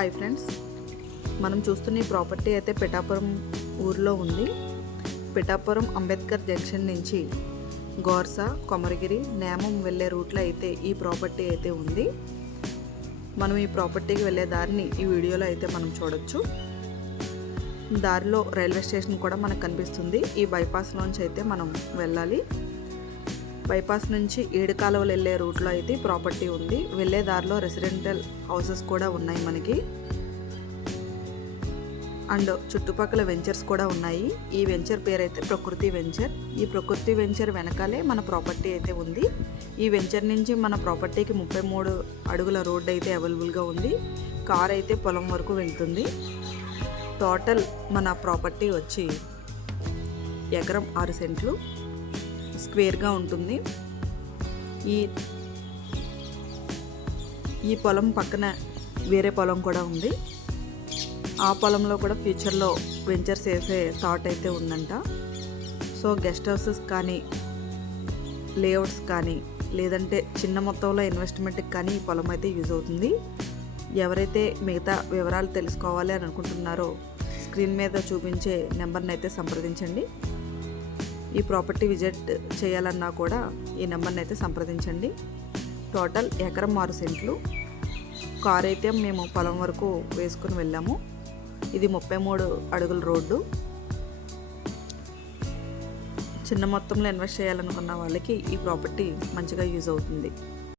Hi friends, మనం చూస్తున్న ఈ ప్రాపర్టీ అయితే పిఠాపురం ఊర్లో ఉంది. పిఠాపురం అంబేద్కర్ జంక్షన్ నుంచి గోర్సా, కొమరగిరి, నేమం వెళ్ళే రూట్లో అయితే ఈ ప్రాపర్టీ అయితే ఉంది. మనం ఈ ప్రాపర్టీకి వెళ్ళే దారిని ఈ వీడియోలో అయితే మనం చూడొచ్చు. దారిలో రైల్వే స్టేషన్ కూడా మనకు కనిపిస్తుంది. ఈ బైపాస్లోంచి అయితే మనం వెళ్ళాలి. బైపాస్ నుంచి ఏడు కాలువలు వెళ్ళే రూట్లో అయితే ప్రాపర్టీ ఉంది. వెళ్ళే దారిలో రెసిడెంటల్ హౌసెస్ కూడా ఉన్నాయి మనకి, అండ్ చుట్టుపక్కల వెంచర్స్ కూడా ఉన్నాయి. ఈ వెంచర్ పేరు అయితే ప్రకృతి వెంచర్. ఈ ప్రకృతి వెంచర్ వెనకాలే మన ప్రాపర్టీ అయితే ఉంది. ఈ వెంచర్ నుంచి మన ప్రాపర్టీకి 33 అడుగుల రోడ్డు అయితే అవైలబుల్గా ఉంది. కార్ అయితే పొలం వరకు వెళ్తుంది. టోటల్ మన ప్రాపర్టీ వచ్చి ఎకరం 6 సెంట్లు స్క్వేర్గా ఉంటుంది. ఈ పొలం పక్కన వేరే పొలం కూడా ఉంది. ఆ పొలంలో కూడా ఫ్యూచర్లో వెంచర్స్ వేసే థాట్ అయితే ఉందంట. సో గెస్ట్ హౌసెస్ కానీ, లేఅవుట్స్ కానీ, లేదంటే చిన్న మొత్తంలో ఇన్వెస్ట్మెంట్కి కానీ ఈ పొలం అయితే యూజ్ అవుతుంది. ఎవరైతే మిగతా వివరాలు తెలుసుకోవాలి అని అనుకుంటున్నారో స్క్రీన్ మీద చూపించే నెంబర్ని అయితే సంప్రదించండి. ఈ ప్రాపర్టీ విజిట్ చేయాలన్నా కూడా ఈ నెంబర్ని అయితే సంప్రదించండి. టోటల్ ఎకరం 6 సెంట్లు. కార్ అయితే మేము పొలం వరకు వేసుకుని వెళ్ళాము. ఇది 33 అడుగుల రోడ్డు. చిన్న మొత్తంలో ఇన్వెస్ట్ చేయాలనుకున్న వాళ్ళకి ఈ ప్రాపర్టీ మంచిగా యూజ్ అవుతుంది.